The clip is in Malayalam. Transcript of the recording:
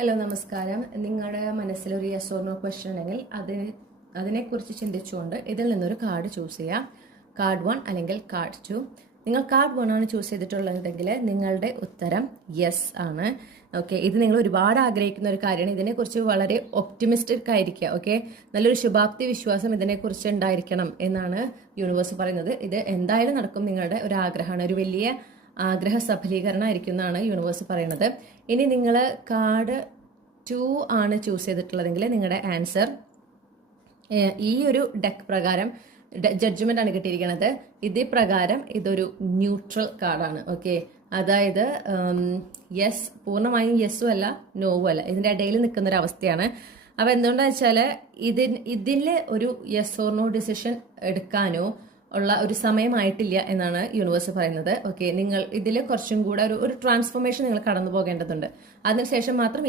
ഹലോ നമസ്കാരം. നിങ്ങളുടെ മനസ്സിൽ ഒരു യെസ് ഓർ നോ ക്വസ്റ്റ്യൻ ഉണ്ടെങ്കിൽ അതിനെക്കുറിച്ച് ചിന്തിച്ചുകൊണ്ട് ഇതിൽ നിന്നൊരു കാർഡ് ചൂസ് ചെയ്യാം. കാർഡ് 1 അല്ലെങ്കിൽ കാർഡ് 2. നിങ്ങൾ കാർഡ് 1 ആണ് ചൂസ് ചെയ്തിട്ടുള്ളതെങ്കിൽ നിങ്ങളുടെ ഉത്തരം യെസ് ആണ്. ഓക്കെ, ഇത് നിങ്ങൾ ഒരുപാട് ആഗ്രഹിക്കുന്ന ഒരു കാര്യമാണ്. ഇതിനെക്കുറിച്ച് വളരെ ഒപ്റ്റിമിസ്റ്റിക് ആയിരിക്കുക. ഓക്കെ, നല്ലൊരു ശുഭാപ്തി വിശ്വാസം ഇതിനെക്കുറിച്ച് ഉണ്ടായിരിക്കണം എന്നാണ് യൂണിവേഴ്സ് പറയുന്നത്. ഇത് എന്തായാലും നടക്കും. നിങ്ങളുടെ ഒരു ആഗ്രഹമാണ്, ഒരു വലിയ ആഗ്രഹ സഫലീകരണം ആയിരിക്കും എന്നാണ് യൂണിവേഴ്സ് പറയുന്നത്. ഇനി നിങ്ങൾ കാർഡ് 2 ആണ് ചൂസ് ചെയ്തിട്ടുള്ളതെങ്കിൽ നിങ്ങളുടെ ആൻസർ ഈ ഒരു ഡെക്ക് പ്രകാരം ജഡ്ജ്മെന്റ് ആണ് കിട്ടിയിരിക്കുന്നത്. ഇതേ പ്രകാരം ഇതൊരു ന്യൂട്രൽ കാർഡാണ്. ഓക്കെ, അതായത് യെസ്, പൂർണ്ണമായും യെസ്സും അല്ല നോവും അല്ല, ഇതിന്റെ ഇടയിൽ നിൽക്കുന്ന ഒരു അവസ്ഥയാണ്. അപ്പൊ എന്തുകൊണ്ടാന്ന് വെച്ചാല് ഇതില് ഒരു യെസ് ഓർ നോ ഡിസിഷൻ എടുക്കാനോ ഉള്ള ഒരു സമയമായിട്ടില്ല എന്നാണ് യൂണിവേഴ്സ് പറയുന്നത്. ഓക്കെ, നിങ്ങൾ ഇതിൽ കുറച്ചും കൂടെ ഒരു ട്രാൻസ്ഫോർമേഷൻ നിങ്ങൾ കടന്നു പോകേണ്ടതുണ്ട്. അതിനുശേഷം മാത്രം